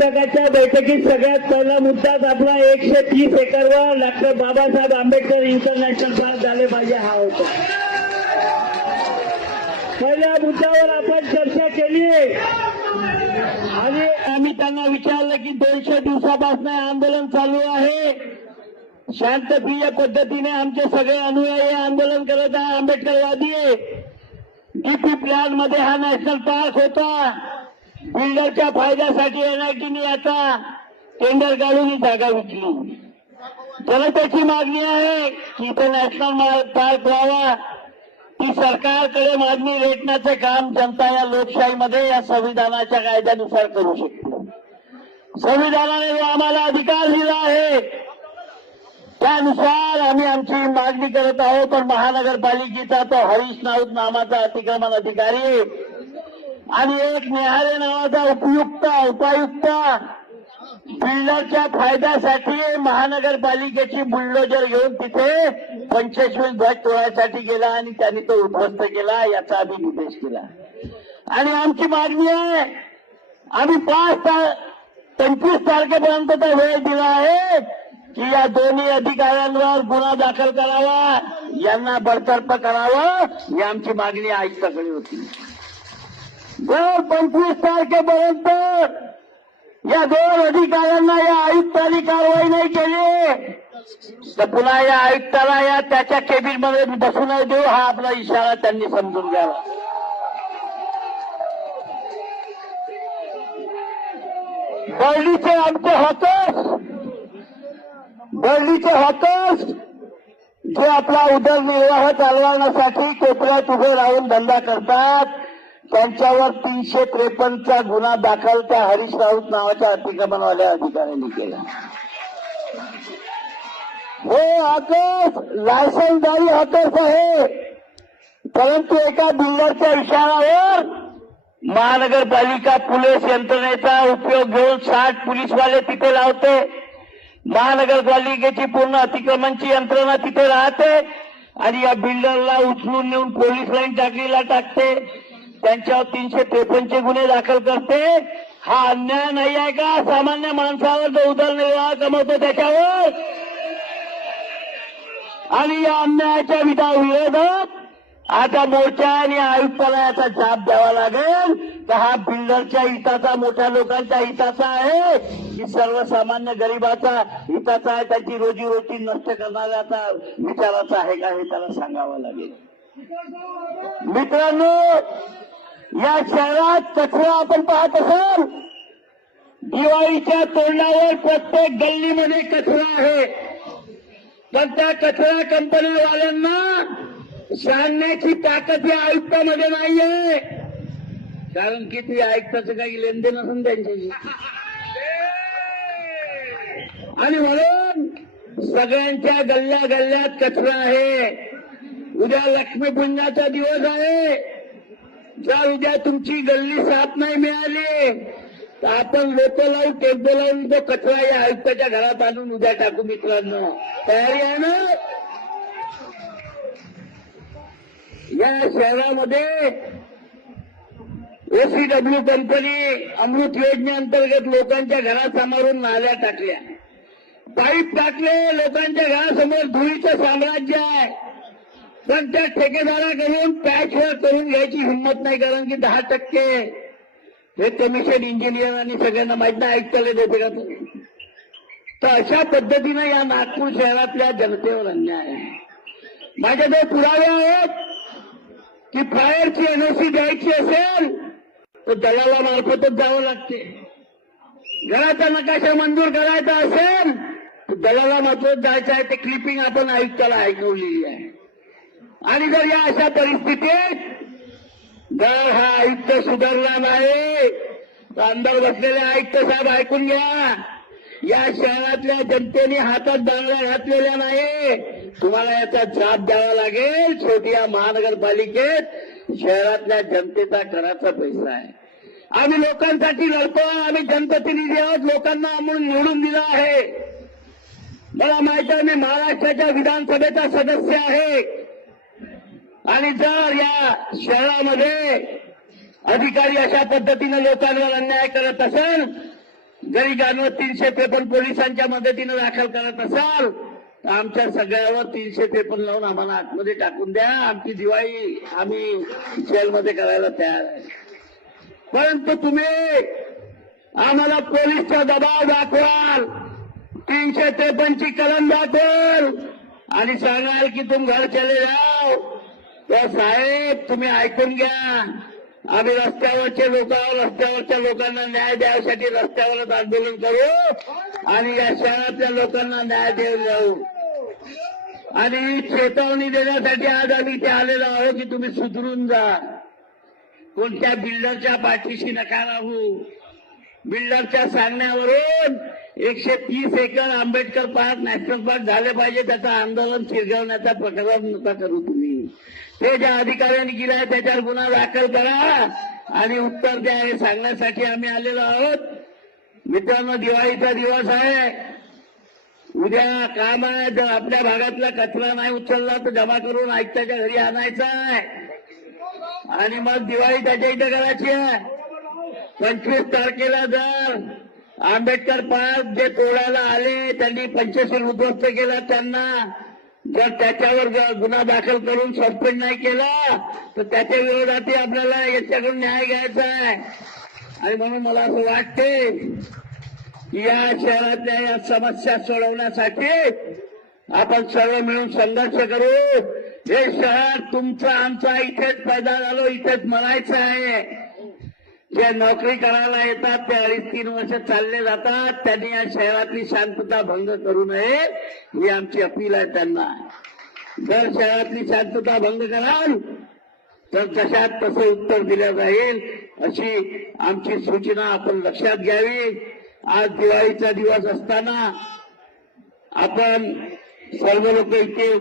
पुस्तकाच्या बैठकीत सगळ्यात पहिला मुद्दाच आपला एकशे तीस एकरवर doctor Babasaheb Ambedkar international park झाले पाहिजे हा होता. पहिल्या मुद्द्यावर आपण चर्चा केली. आणि आम्ही त्यांना विचारलं की दोनशे दिवसापासून आंदोलन चालू आहे. शांतप्रिय पद्धतीने आमचे सगळे अनुयायी आंदोलन करत आहे आंबेडकरवादी डीपी प्लॅनमध्ये हा नॅशनल पार्क होता. बिल्डरच्या फायद्यासाठी एनआयटीने याचा टेंडर काढून ही जागा विकली. त्याला त्याची मागणी आहे की इथं नॅशनल पार्क व्हावा. ती सरकारकडे मागणी रेटण्याचं काम जनता या लोकशाहीमध्ये या संविधानाच्या कायद्यानुसार करू शकते. संविधानाने जो आम्हाला अधिकार दिला आहे त्यानुसार आम्ही आमची मागणी करत आहोत पण महानगरपालिकेचा तो हरीश नाऊत नामाचा अतिक्रमण अधिकारी आहे. आणि एक न्यायालय नावाचा उपयुक्त उपायुक्त बिल्डरच्या फायद्यासाठी महानगरपालिकेची बुलडोजर घेऊन तिथे पंचेचाळीस ध्वज तोडायसाठी गेला आणि त्यांनी तो उद्ध्वस्त केला याचा आम्ही निदेश केला. आणि आमची मागणी आहे आम्ही पाच पंचवीस तारखेपर्यंत तो वेळ दिला आहे की या दोन्ही अधिकाऱ्यांवर गुन्हा दाखल करावा यांना बडतर्फ करावं ही आमची मागणी आयुक्ताकडे होती. जर पंचवीस तारखेपर्यंत या दोन अधिकाऱ्यांना या आयुक्तांनी कारवाई नाही केली. तर पुन्हा या आयुक्ताला या त्याच्या केबिनमध्ये बसू नाही देऊ हा आपला इशारा त्यांनी समजून घ्यावा. बर्डीचे आमचे हॉकर्स बर्डीचे हॉकर्स जे आपला उदरनिर्वाह चालवण्यासाठी कोपऱ्यात उभे राहून धंदा करतात त्यांच्यावर तीनशे त्रेपन्नचा गुन्हा दाखल त्या हरीश राऊत नावाच्या अतिक्रमणवाल्या अधिकाऱ्यांनी केला. हे हॉकर्स लायसन्सदारी हॉकर्स आहे. परंतु एका बिल्डरच्या इशारावर महानगरपालिका पोलीस यंत्रणेचा उपयोग घेऊन साठ पोलीसवाले तिथे लावते. महानगरपालिकेची पूर्ण अतिक्रमणची यंत्रणा तिथे राहते आणि या बिल्डरला उचलून नेऊन पोलीस लाईन टाकलीला टाकते. त्यांच्यावर तीनशे त्रेपन्नचे गुन्हे दाखल करते हा अन्याय नाही आहे का? सामान्य माणसावर जो उदरनिर्वाह कमवतो त्याच्यावर. आणि या अन्यायाच्या विधा विरोधात आता मोर्चा आणि आयुक्ताला याचा जाब द्यावा लागेल. तर हा बिल्डरच्या हिताचा मोठ्या लोकांच्या हिताचा आहे. की सर्वसामान्य गरिबाचा हिताचा आहे. त्याची रोजीरोटी नष्ट करणाऱ्याचा विचाराचा आहे का हे त्याला सांगावं लागेल. मित्रांनो या शहरात कचरा आपण पाहत असाल. दिवाळीच्या तोंडावर प्रत्येक गल्लीमध्ये कचरा आहे. पण त्या कचरा कंपनीवाल्यांना सांगण्याची ताकद या आयुक्तामध्ये नाहीये. कारण की ती आयुक्ताचं काही लेनदेन असून त्यांच्याशी. आणि म्हणून सगळ्यांच्या गल्ल्या गल्ल्यात कचरा आहे. उद्या लक्ष्मीपूजनाचा दिवस आहे. जर उद्या तुमची गल्ली साफ नाही मिळाली. तर आपण लोक लावून टेम्पो लावून तो कचरा या आयुक्ताच्या घरात आणून उद्या टाकू मित्रांनो. तयारी आहे ना? या शहरामध्ये ओसीडब्ल्यू कंपनी अमृत योजनेअंतर्गत लोकांच्या घरात समारून नाल्या टाकल्या. पाईप टाकले लोकांच्या घरासमोर धुळीचं साम्राज्य आहे. पण त्या ठेकेदाराकडून पॅच करून घ्यायची हिंमत नाही कारण की दहा टक्के हे कमिशन इंजिनियर आणि सगळ्यांना माहीत नाही ऐकताले देते का तुम्ही? तर अशा पद्धतीनं या नागपूर शहरातल्या जनतेवर अन्याय आहे. माझ्याकडे पुरावे आहेत की फायरची एनओसी द्यायची असेल तर दलालामार्फतच जावं लागते. घराचा नकाशा मंजूर करायचा असेल तर दलालामार्फत जायचं आहे ते क्लिपिंग आपण आयुक्ताला ऐकवलेली आहे. आणि जर या अशा परिस्थितीत जर हा आयुक्त सुधारला नाही तर अंदर बसलेले आयुक्त साहेब ऐकून घ्या. या शहरातल्या जनतेने हातात दांगड्या घातलेल्या नाही. तुम्हाला याचा जाब द्यावा लागेल. शेवटी या महानगरपालिकेत शहरातल्या जनतेचा कराचा पैसा आहे. आम्ही लोकांसाठी लढतो. आम्ही जनप्रतिनिधी आहोत. लोकांना म्हणून निवडून दिलं आहे. मला माहिती आहे मी महाराष्ट्राच्या विधानसभेचा सदस्य आहे. आणि जर या शहरामध्ये अधिकारी अशा पद्धतीनं लोकांवर अन्याय करत असेल गरीबांवर तीनशे पेपर पोलिसांच्या मदतीनं दाखल करत असाल तर आमच्या सगळ्यावर तीनशे पेपर लावून आम्हाला आतमध्ये टाकून द्या. आमची दिवाळी आम्ही जेलमध्ये करायला तयार आहे. परंतु तुम्ही आम्हाला पोलीसचा दबाव दाखवाल तीनशे त्रेपन्नची कलम दाखवाल आणि सांगाल की तुम घर चले जाओ. तर साहेब तुम्ही ऐकून घ्या. आम्ही रस्त्यावरचे लोक रस्त्यावरच्या लोकांना न्याय द्यायसाठी रस्त्यावरच आंदोलन करू आणि या शहरातल्या लोकांना न्याय देऊन जाऊ. आणि चेतावणी देण्यासाठी आज आम्ही इथे आलेलो आहोत की तुम्ही सुधरून जा. कोणत्या बिल्डरच्या पाठीशी नका राहू. बिल्डरच्या सांगण्यावरून एकशे तीस acre Ambedkar park national park झाले पाहिजे. त्याचं आंदोलन चिरगवण्याचा प्रकार नका करू. तुम्ही ते ज्या अधिकाऱ्यांनी केलाय त्याच्यावर गुन्हा दाखल करा. आणि उत्तर द्या हे सांगण्यासाठी आम्ही आलेलो आहोत. मित्रांनो दिवाळीचा दिवस आहे. उद्या काम आहे जर आपल्या भागातला कचरा नाही उचलला तर जमा करून आयुक्ताच्या घरी आणायचा आहे. आणि मग दिवाळी त्याच्या इथं करायची आहे. पंचवीस तारखेला जर आंबेडकर पार्क जे तोडायला आले त्यांनी पंचशील उद्ध्वस्त केला त्यांना. जर त्याच्यावर जर गुन्हा दाखल करून सस्पेंड नाही केला तर त्याच्या विरोधातही आपल्याला याच्याकडून न्याय घ्यायचा आहे. आणि म्हणून मला असं वाटते की या शहरातल्या या समस्या सोडवण्यासाठी आपण सर्व मिळून संघर्ष करू. हे शहर तुमचं आमचा इथेच पैदा झालो इथेच मरायचं आहे. जे नोकरी करायला येतात ते अडीच तीन वर्ष चालले जातात त्यांनी या शहरातली शांतता भंग करू नये ही आमची अपील आहे त्यांना. जर शहरातली शांतता भंग कराल तर तशात तसं उत्तर दिलं जाईल अशी आमची सूचना आपण लक्षात घ्यावी. आज दिवाळीचा दिवस असताना आपण सर्व लोक इथे